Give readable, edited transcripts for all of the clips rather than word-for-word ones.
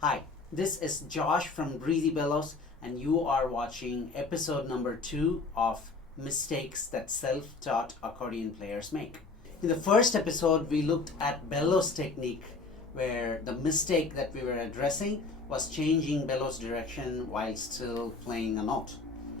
Hi, this is Josh from Breezy Bellows, and you are watching episode number 2 of Mistakes That Self-Taught Accordion Players Make. In the first episode, we looked at bellows technique, where the mistake that we were addressing was changing bellows direction while still playing a note.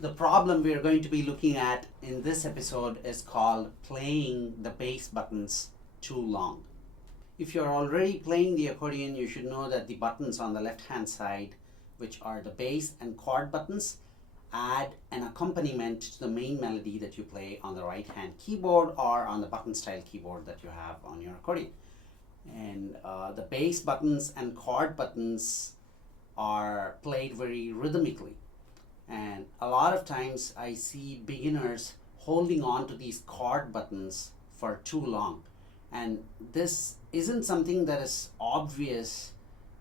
The problem we are going to be looking at in this episode is called playing the bass buttons too long. If you're already playing the accordion, you should know that the buttons on the left hand side, which are the bass and chord buttons, add an accompaniment to the main melody that you play on the right hand keyboard or on the button style keyboard that you have on your accordion. And the bass buttons and chord buttons are played very rhythmically. And a lot of times I see beginners holding on to these chord buttons for too long. And this isn't something that is obvious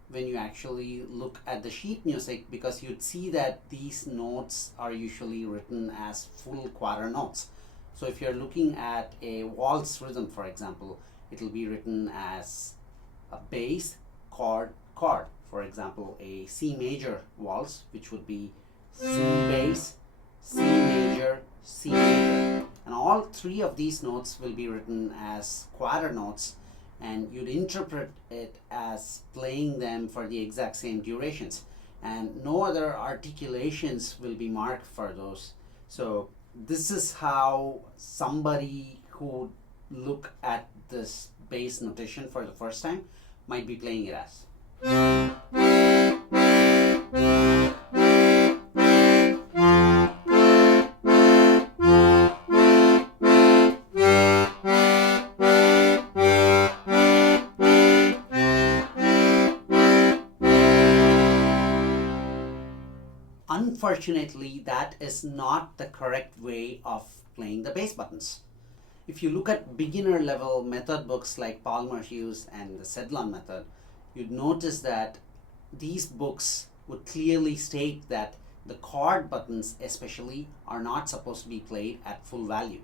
when you actually look at the sheet music, because you'd see that these notes are usually written as full quarter notes. So if you're looking at a waltz rhythm, for example, it'll be written as a bass, chord, chord. For example, a C major waltz, which would be C bass, C major, C major. And all three of these notes will be written as quarter notes, and you'd interpret it as playing them for the exact same durations. And no other articulations will be marked for those. So this is how somebody who look at this bass notation for the first time might be playing it as. Unfortunately, that is not the correct way of playing the bass buttons. If you look at beginner level method books like Palmer Hughes and the Sedlon method, you'd notice that these books would clearly state that the chord buttons especially are not supposed to be played at full value.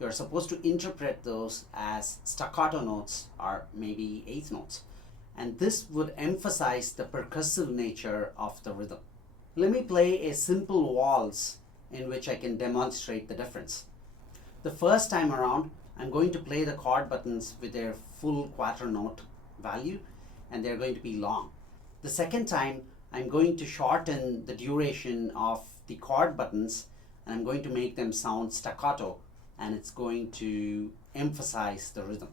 You're supposed to interpret those as staccato notes or maybe eighth notes. And this would emphasize the percussive nature of the rhythm. Let me play a simple waltz in which I can demonstrate the difference. The first time around, I'm going to play the chord buttons with their full quarter note value, and they're going to be long. The second time, I'm going to shorten the duration of the chord buttons, and I'm going to make them sound staccato, and it's going to emphasize the rhythm.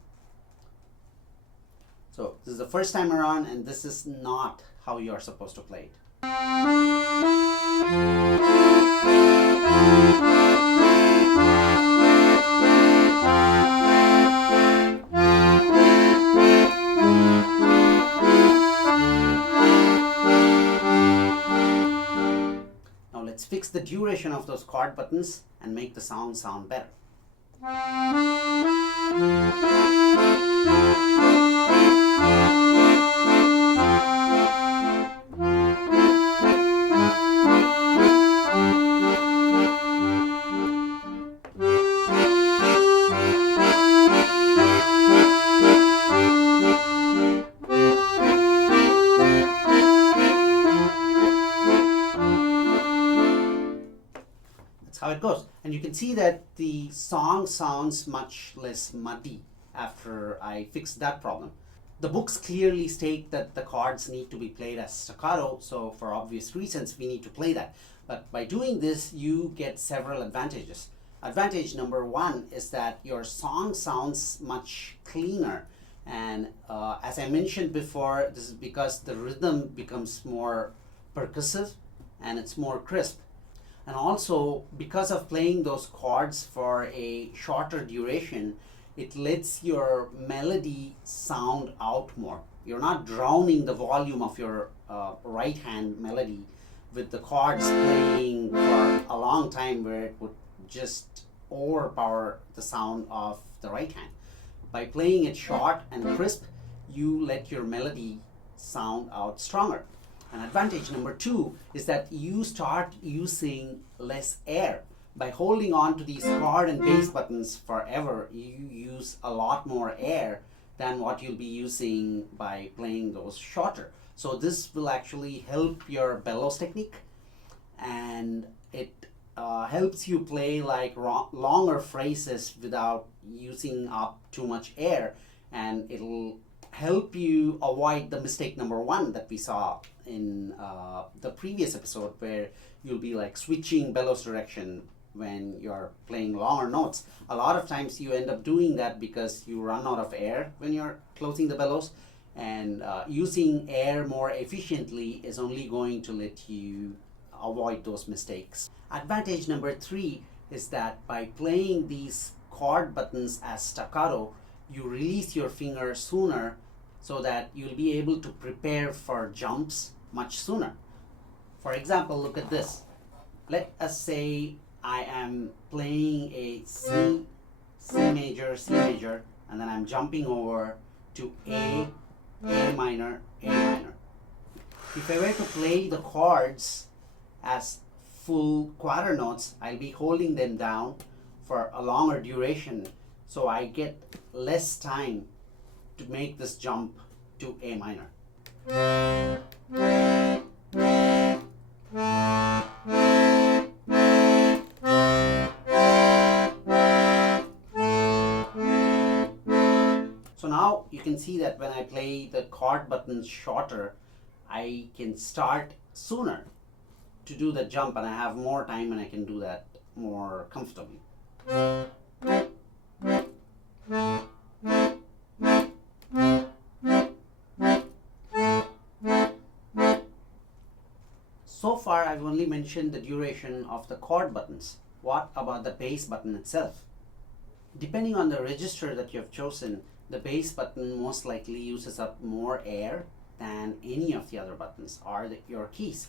So this is the first time around, and this is not how you are supposed to play it. Now let's fix the duration of those chord buttons and make the sound better. How it goes. And you can see that the song sounds much less muddy after I fix that problem. The books clearly state that the chords need to be played as staccato, so for obvious reasons we need to play that. But by doing this, you get several advantages. Advantage number one is that your song sounds much cleaner, and as I mentioned before, this is because the rhythm becomes more percussive and it's more crisp. And also, because of playing those chords for a shorter duration, it lets your melody sound out more. You're not drowning the volume of your right hand melody with the chords playing for a long time, where it would just overpower the sound of the right hand. By playing it short and crisp, you let your melody sound out stronger. And advantage number two is that you start using less air. By holding on to these chord and bass buttons forever, you use a lot more air than what you'll be using by playing those shorter. So this will actually help your bellows technique, and it helps you play like longer phrases without using up too much air, and it'll help you avoid the mistake number one that we saw in the previous episode, where you'll be like switching bellows direction when you're playing longer notes. A lot of times you end up doing that because you run out of air when you're closing the bellows, and using air more efficiently is only going to let you avoid those mistakes. Advantage number 3 is that by playing these chord buttons as staccato, you release your finger sooner so that you'll be able to prepare for jumps much sooner. For example, look at this. Let us say I am playing a C major, and then I'm jumping over to A minor, A minor. If I were to play the chords as full quarter notes, I'll be holding them down for a longer duration, so I get less time to make this jump to A minor. So now you can see that when I play the chord buttons shorter, I can start sooner to do the jump, and I have more time and I can do that more comfortably. So far I've only mentioned the duration of the chord buttons. What about the bass button itself? Depending on the register that you have chosen, the bass button most likely uses up more air than any of the other buttons or your keys.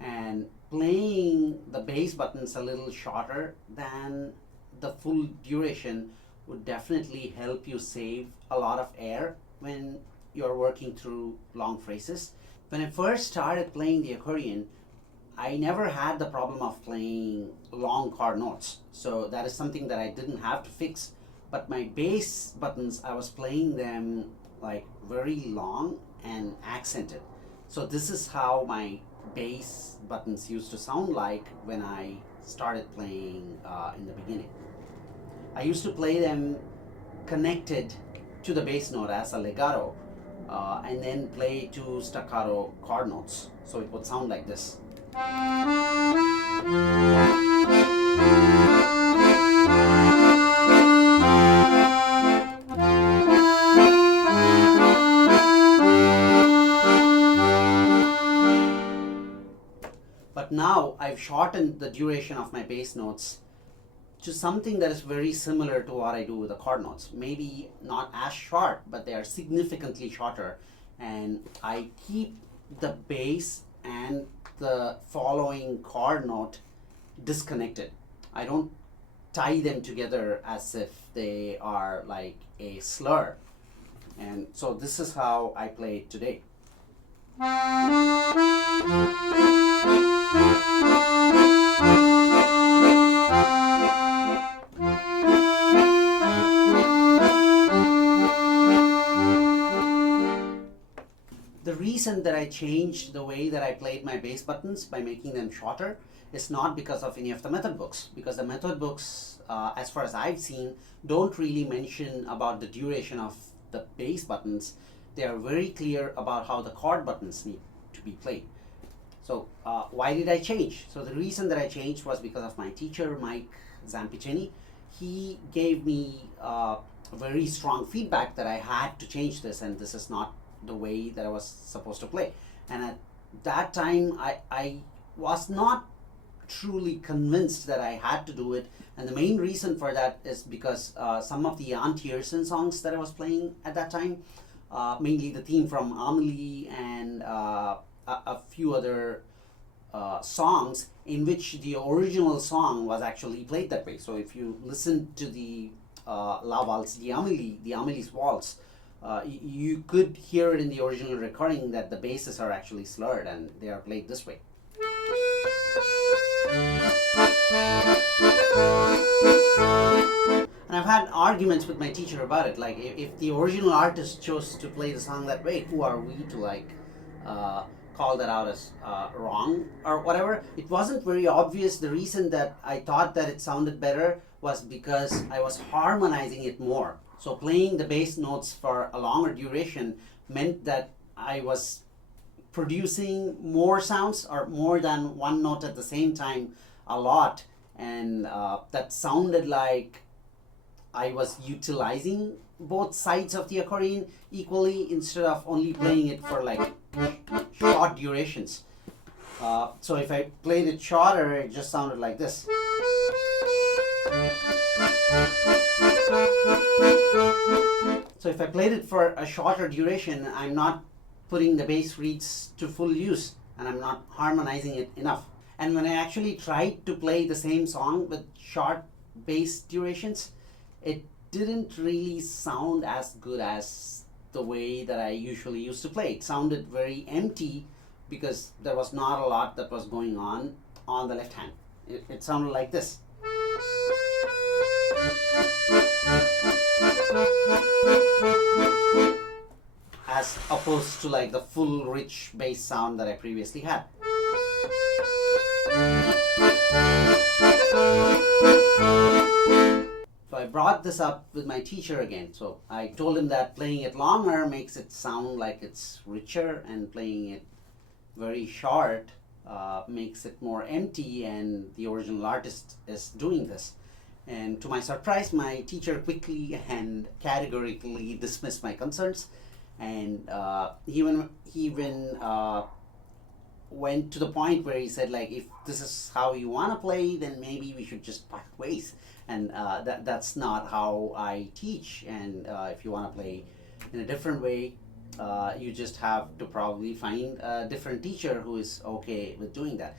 And playing the bass buttons a little shorter than the full duration would definitely help you save a lot of air when you're working through long phrases. When I first started playing the accordion, I never had the problem of playing long chord notes, so that is something that I didn't have to fix. But my bass buttons, I was playing them like very long and accented. So this is how my bass buttons used to sound like when I started playing in the beginning. I used to play them connected to the bass note as a legato, and then play two staccato chord notes, so it would sound like this. But now I've shortened the duration of my bass notes to something that is very similar to what I do with the chord notes. Maybe not as short, but they are significantly shorter, and I keep the bass and the following chord note disconnected. I don't tie them together as if they are like a slur. And so this is how I play it today. The reason that I changed the way that I played my bass buttons by making them shorter is not because of any of the method books, because the method books, as far as I've seen, don't really mention about the duration of the bass buttons. They are very clear about how the chord buttons need to be played. So why did I change? So the reason that I changed was because of my teacher, Mike Zampicini. He gave me very strong feedback that I had to change this, and this is not the way that I was supposed to play. And at that time, I was not truly convinced that I had to do it. And the main reason for that is because some of the Jan Tiersen songs that I was playing at that time, mainly the theme from Amelie and a few other songs in which the original song was actually played that way. So if you listen to the La Valse d'Amélie, the Amelie's Waltz, you could hear it in the original recording that the basses are actually slurred and they are played this way. And I've had arguments with my teacher about it, like if the original artist chose to play the song that way, who are we to like call that out as wrong or whatever. It wasn't very obvious. The reason that I thought that it sounded better was because I was harmonizing it more. So playing the bass notes for a longer duration meant that I was producing more sounds or more than one note at the same time a lot, and that sounded like I was utilizing both sides of the accordion equally instead of only playing it for like short durations. So if I played it shorter, it just sounded like this. So if I played it for a shorter duration, I'm not putting the bass reeds to full use and I'm not harmonizing it enough. And when I actually tried to play the same song with short bass durations, it didn't really sound as good as the way that I usually used to play. It sounded very empty because there was not a lot that was going on the left hand. It sounded like this. As opposed to like the full rich bass sound that I previously had. So I brought this up with my teacher again. So I told him that playing it longer makes it sound like it's richer, and playing it very short makes it more empty, and the original artist is doing this. And to my surprise, my teacher quickly and categorically dismissed my concerns, and he even went to the point where he said, like, if this is how you want to play, then maybe we should just part ways. And that's not how I teach. And if you want to play in a different way, you just have to probably find a different teacher who is okay with doing that.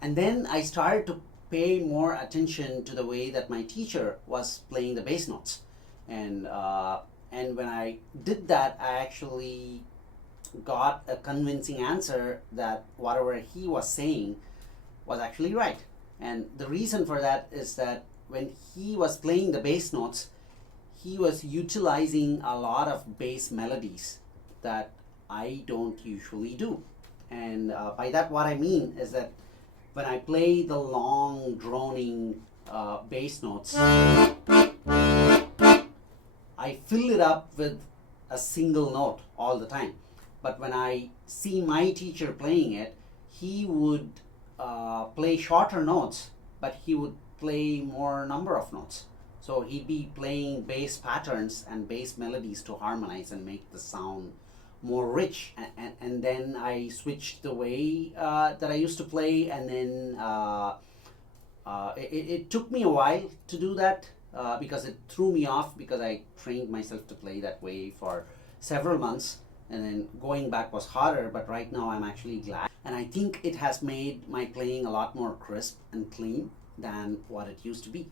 And then I started to pay more attention to the way that my teacher was playing the bass notes. And when I did that, I actually got a convincing answer that whatever he was saying was actually right. And the reason for that is that when he was playing the bass notes, he was utilizing a lot of bass melodies that I don't usually do. And by that, what I mean is that when I play the long, droning bass notes, I fill it up with a single note all the time. But when I see my teacher playing it, he would play shorter notes, but he would play more number of notes. So he'd be playing bass patterns and bass melodies to harmonize and make the sound more rich. And then I switched the way that I used to play, and then it took me a while to do that because it threw me off, because I trained myself to play that way for several months, and then going back was harder. But right now I'm actually glad, and I think it has made my playing a lot more crisp and clean than what it used to be.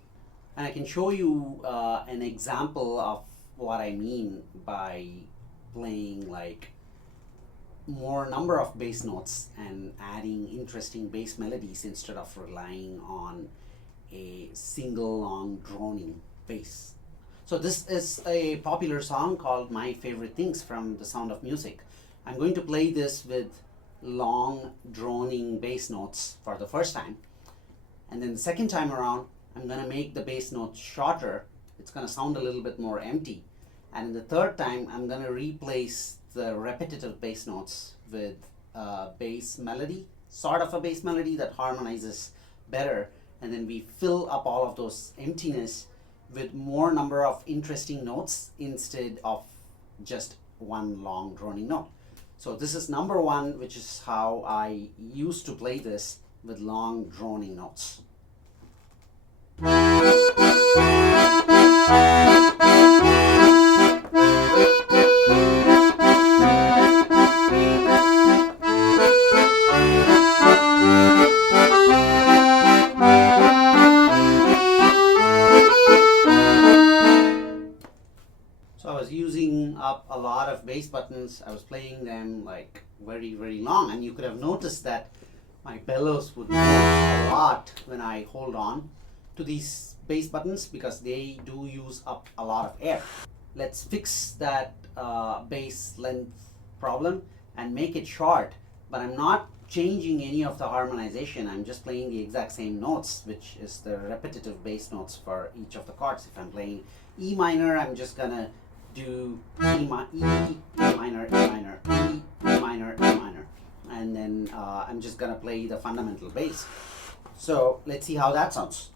And I can show you an example of what I mean by playing like more number of bass notes and adding interesting bass melodies instead of relying on a single long droning bass. So this is a popular song called My Favorite Things from The Sound of Music. I'm going to play this with long droning bass notes for the first time, and then the second time around I'm going to make the bass notes shorter. It's going to sound a little bit more empty. And the third time I'm going to replace the repetitive bass notes with a bass melody, sort of a bass melody that harmonizes better, and then we fill up all of those emptiness with more number of interesting notes instead of just one long droning note. So this is number one, which is how I used to play this, with long droning notes. So I was using up a lot of bass buttons. I was playing them like very, very long, and you could have noticed that my bellows would move a lot when I hold on to these bass buttons, because they do use up a lot of air. Let's fix that bass length problem and make it short, but I'm not changing any of the harmonization. I'm just playing the exact same notes, which is the repetitive bass notes for each of the chords. If I'm playing E minor, I'm just gonna do E minor, E minor, E minor, E minor, and then I'm just gonna play the fundamental bass. So let's see how that sounds.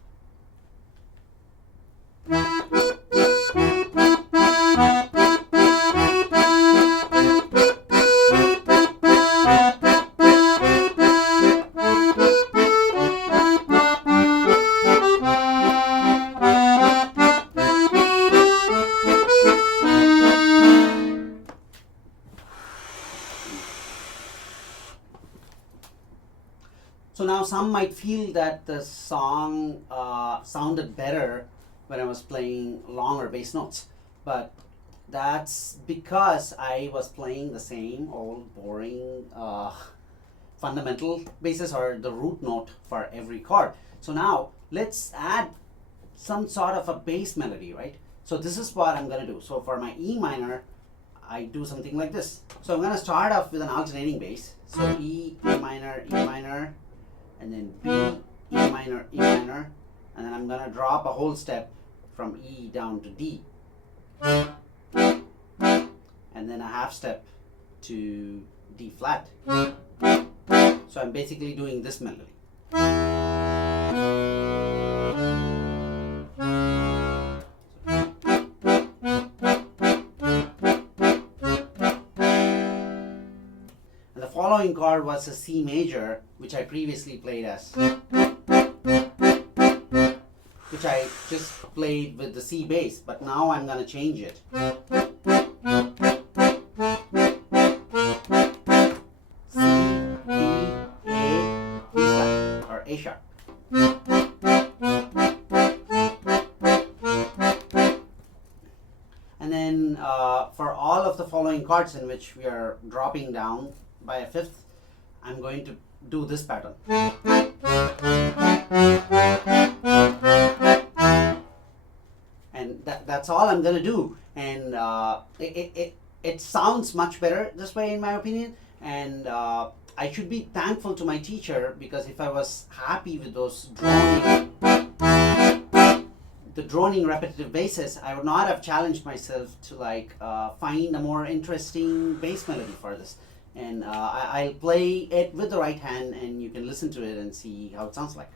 So now some might feel that the song sounded better when I was playing longer bass notes, but that's because I was playing the same old boring fundamental basses, or the root note for every chord. So now let's add some sort of a bass melody, right? So this is what I'm gonna do. So for my E minor, I do something like this. So I'm gonna start off with an alternating bass. So E minor, and then B, E minor, and then I'm gonna drop a whole step from E down to D, and then a half step to D flat. So I'm basically doing this melody. And the following chord was a C major, which I previously played as, which I just played with the C bass, but now I'm gonna change it. C, D, A, B flat, or A sharp. And then for all of the following chords in which we are dropping down by a fifth, I'm going to do this pattern. And that's all I'm gonna do, and it sounds much better this way, in my opinion. And I should be thankful to my teacher, because if I was happy with those droning repetitive basses, I would not have challenged myself to find a more interesting bass melody for this. And I'll play it with the right hand, and you can listen to it and see how it sounds like.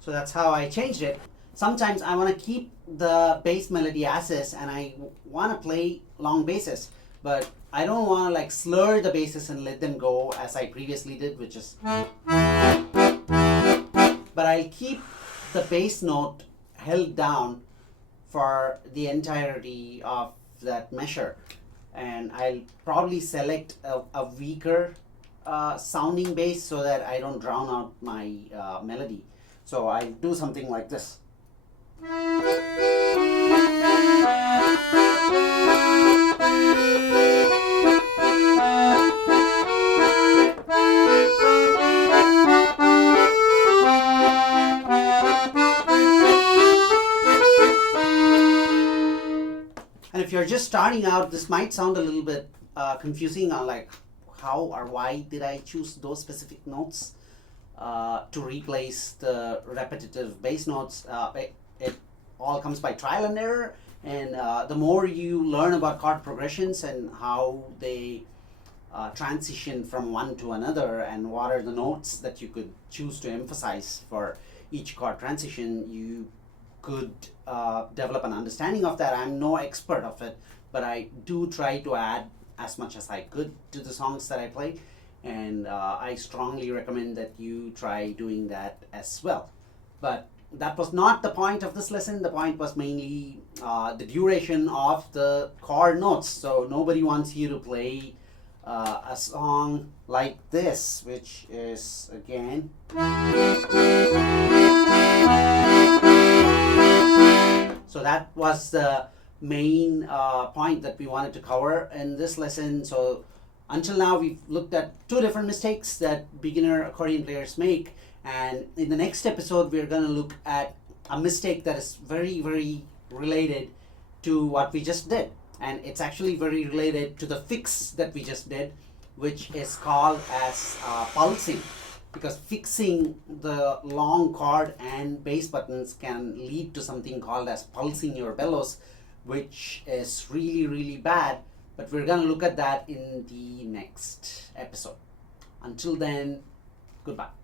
So that's how I changed it. Sometimes I want to keep the bass melody as is, and I want to play long basses, but I don't want to slur the basses and let them go as I previously did, which is. But I'll keep the bass note held down for the entirety of that measure, and I'll probably select a weaker sounding bass so that I don't drown out my melody. So I do something like this. And if you're just starting out, this might sound a little bit confusing on how or why did I choose those specific notes to replace the repetitive bass notes. It all comes by trial and error, and the more you learn about chord progressions and how they transition from one to another, and what are the notes that you could choose to emphasize for each chord transition, you could develop an understanding of that. I'm no expert of it, but I do try to add as much as I could to the songs that I play, and I strongly recommend that you try doing that as well. But that was not the point of this lesson. The point was mainly the duration of the chord notes. So nobody wants you to play a song like this, which is again. So that was the main point that we wanted to cover in this lesson. So until now, we've looked at two different mistakes that beginner accordion players make. And in the next episode, we're going to look at a mistake that is very, very related to what we just did. And it's actually very related to the fix that we just did, which is called as pulsing. Because fixing the long chord and bass buttons can lead to something called as pulsing your bellows, which is really, really bad. But we're going to look at that in the next episode. Until then, goodbye.